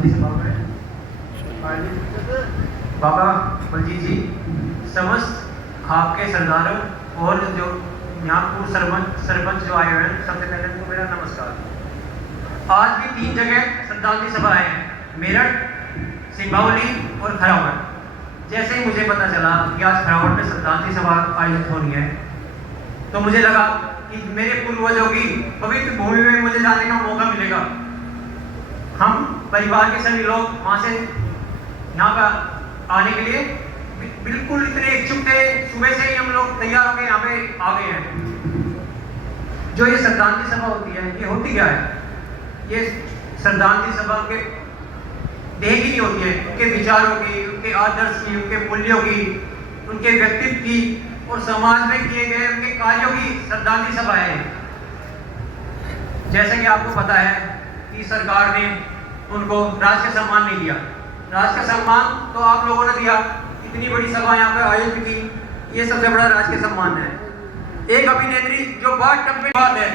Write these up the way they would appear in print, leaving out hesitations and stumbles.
सिद्धांत सभा में बाबा बलजीत जी, समस्त आपके सरदारों और जो यहाँ पूर्व सरपंच जो आए हुए हैं, सबसे पहले उनको मेरा नमस्कार। आज भी 3 जगह श्रद्धांजलि सभा है, मेरठ, सिंभावली और खरावट। जैसे ही मुझे पता चला कि आज खरावट में श्रद्धांजलि सभा आयोजित होनी है, तो मुझे लगा कि मेरे पूर्वजों की पवित्र भूमि में मुझे जाने का मौका मिलेगा। हम परिवार के सभी लोग वहाँ से यहाँ पर आने के लिए बिल्कुल इतने इच्छुक थे, सुबह से ही हम लोग तैयार होकर यहाँ पे आ गए हैं। जो ये श्रद्धांजलि सभा होती है, ये होती क्या है? ये श्रद्धांजलि सभा के देह की नहीं होती है, उनके विचारों की, उनके आदर्श की, उनके मूल्यों की, उनके व्यक्तित्व की और समाज में किए गए उनके कार्यों की श्रद्धांजलि सभा है। जैसे कि आपको पता है कि सरकार ने उनको राष्ट्रीय सम्मान नहीं दिया। राष्ट्रीय सम्मान तो आप लोगों ने दिया, इतनी बड़ी सभा यहाँ पे आयोजित की, ये सबसे बड़ा राष्ट्रीय सम्मान है। एक अभिनेत्री जो बात है,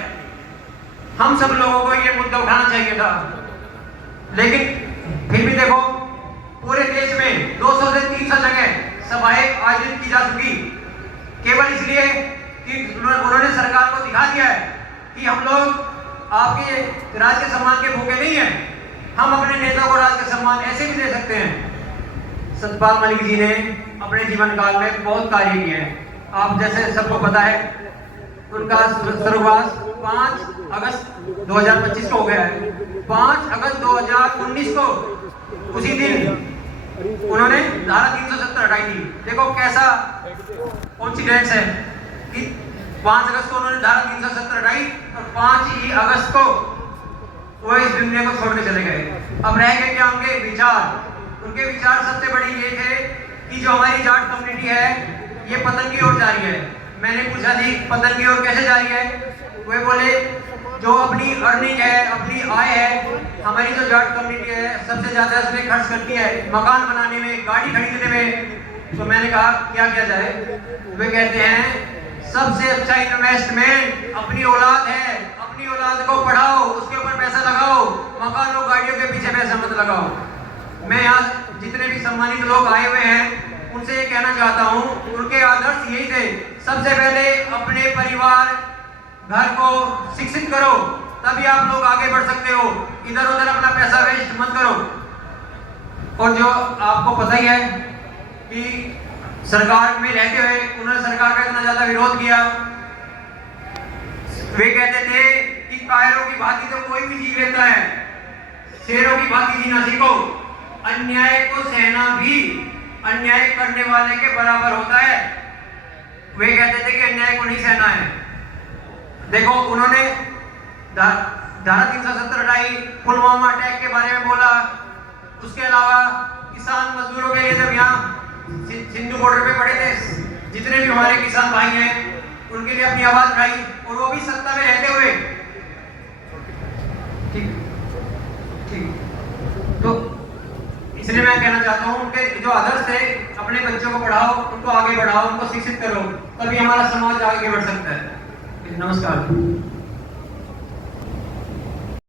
हम सब लोगों को ये मुद्दा उठाना चाहिए था, लेकिन फिर भी देखो पूरे देश में 200 से 300 जगह सभाएं आयोजित की जा चुकी, केवल इसलिए कि उन्होंने सरकार को दिखा दिया है कि हम लोग आपके राष्ट्रीय सम्मान के भूखे नहीं हैं, हम अपने नेता को राष्ट्रीय सम्मान ऐसे भी दे सकते हैं। सतपाल मलिक जी ने अपने जीवन काल में बहुत कार्य किए हैं। आप जैसे सबको पता है, उनका स्वर्गवास 5 अगस्त 2025 को हो गया है। 5 अगस्त 2019 को उसी दिन उन्होंने धारा 370 हटाई थी। देखो कैसा कोइंसिडेंस है कि 5 अगस्त को उन्होंने धारा 370 हटाई और 5 ही अगस्त को वो इस दुनिया को छोड़ के चले गए। अब रह गए क्या उनके विचार? उनके विचार सबसे बड़ी ये थे कि जो हमारी जाट कम्युनिटी है ये पतन की ओर जा रही है। मैंने पूछा जी पतन की ओर कैसे जा रही है? वे बोले जो अपनी अर्निंग है, अपनी आय है, हमारी जो जाट कम्युनिटी है सबसे ज्यादा इसमें खर्च करती है मकान बनाने में, गाड़ी खरीदने में। तो मैंने कहा क्या किया जाए? वे कहते हैं सबसे अच्छा इन्वेस्टमेंट अपनी औलाद है, अपनी औलाद को पढ़ाओ, उसके ऊपर पैसा लगाओ, मकान और गाड़ियों के पीछे पैसा मत लगाओ। मैं यहाँ जितने भी सम्मानित लोग आए हुए हैं उनसे ये कहना चाहता हूँ, उनके आदर्श यही थे, सबसे पहले अपने परिवार घर को शिक्षित करो, तभी आप लोग आगे बढ़ सकते हो। इधर उधर अपना पैसा वेस्ट मत करो। और जो आपको पता ही है कि सरकार में रहते हुए उन्होंने सरकार का इतना ज्यादा विरोध किया। वे कहते थे कि कायरों की भांति तो कोई भी जी लेता है, शेरों की भांति जीना सीखो। अन्याय को सहना भी अन्याय करने वाले के बराबर होता है। वे कहते थे कि अन्याय को नहीं सहना है। देखो उन्होंने धारा 370 हटाई, पुलवामा अटैक के बारे में बोला। उसके अलावा किसान मजदूरों के लिए जब यहाँ सिंधु बॉर्डर पे पड़े थे, जितने भी हमारे किसान भाई हैं उनके लिए अपनी आवाज उठाई, और वो भी सत्ता में रहते हुए। ठीक तो इसलिए मैं कहना चाहता हूँ उनके जो आदर्श थे, अपने बच्चों को पढ़ाओ, उनको आगे बढ़ाओ, उनको शिक्षित करो, तभी हमारा समाज आगे बढ़ सकता है। नमस्कार।